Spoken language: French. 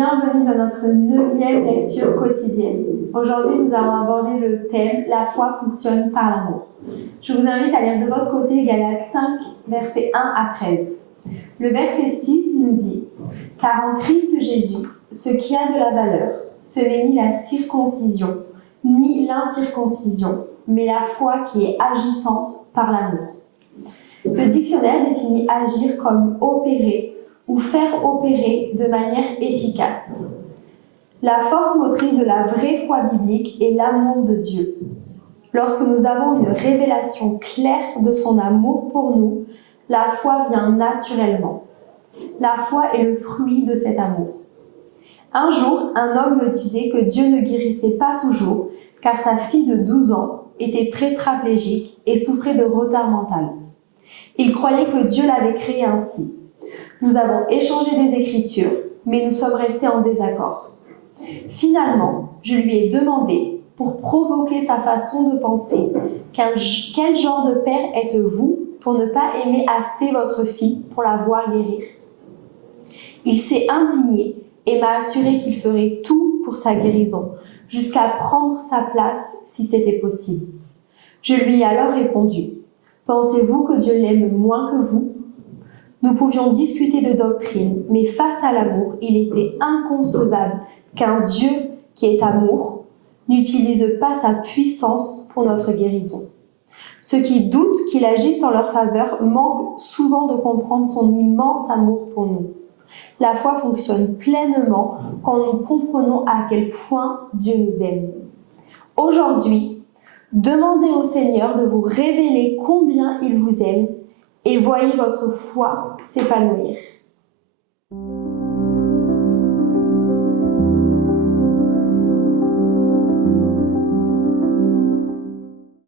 bienvenue dans notre 9e lecture quotidienne. Aujourd'hui, nous allons aborder le thème « La foi fonctionne par l'amour ». Je vous invite à lire de votre côté Galates 5, versets 1 à 13. Le verset 6 nous dit « Car en Christ Jésus, ce qui a de la valeur, ce n'est ni la circoncision, ni l'incirconcision, mais la foi qui est agissante par l'amour. » Le dictionnaire définit agir comme opérer ou faire opérer de manière efficace. La force motrice de la vraie foi biblique est l'amour de Dieu. Lorsque nous avons une révélation claire de son amour pour nous, la foi vient naturellement. La foi est le fruit de cet amour. Un jour, un homme me disait que Dieu ne guérissait pas toujours, car sa fille de 12 ans était tétraplégique et souffrait de retard mental. Il croyait que Dieu l'avait créée ainsi. Nous avons échangé des écritures, mais nous sommes restés en désaccord. Finalement, je lui ai demandé, pour provoquer sa façon de penser, quel genre de père êtes-vous pour ne pas aimer assez votre fille pour la voir guérir ? Il s'est indigné et m'a assuré qu'il ferait tout pour sa guérison, jusqu'à prendre sa place si c'était possible. Je lui ai alors répondu, « Pensez-vous que Dieu l'aime moins que vous ?» Nous pouvions discuter de doctrine, mais face à l'amour, il était inconcevable qu'un Dieu qui est amour n'utilise pas sa puissance pour notre guérison. Ceux qui doutent qu'il agisse en leur faveur manquent souvent de comprendre son immense amour pour nous. La foi fonctionne pleinement quand nous comprenons à quel point Dieu nous aime. Aujourd'hui, demandez au Seigneur de vous révéler combien il vous aime et voyez votre foi s'épanouir.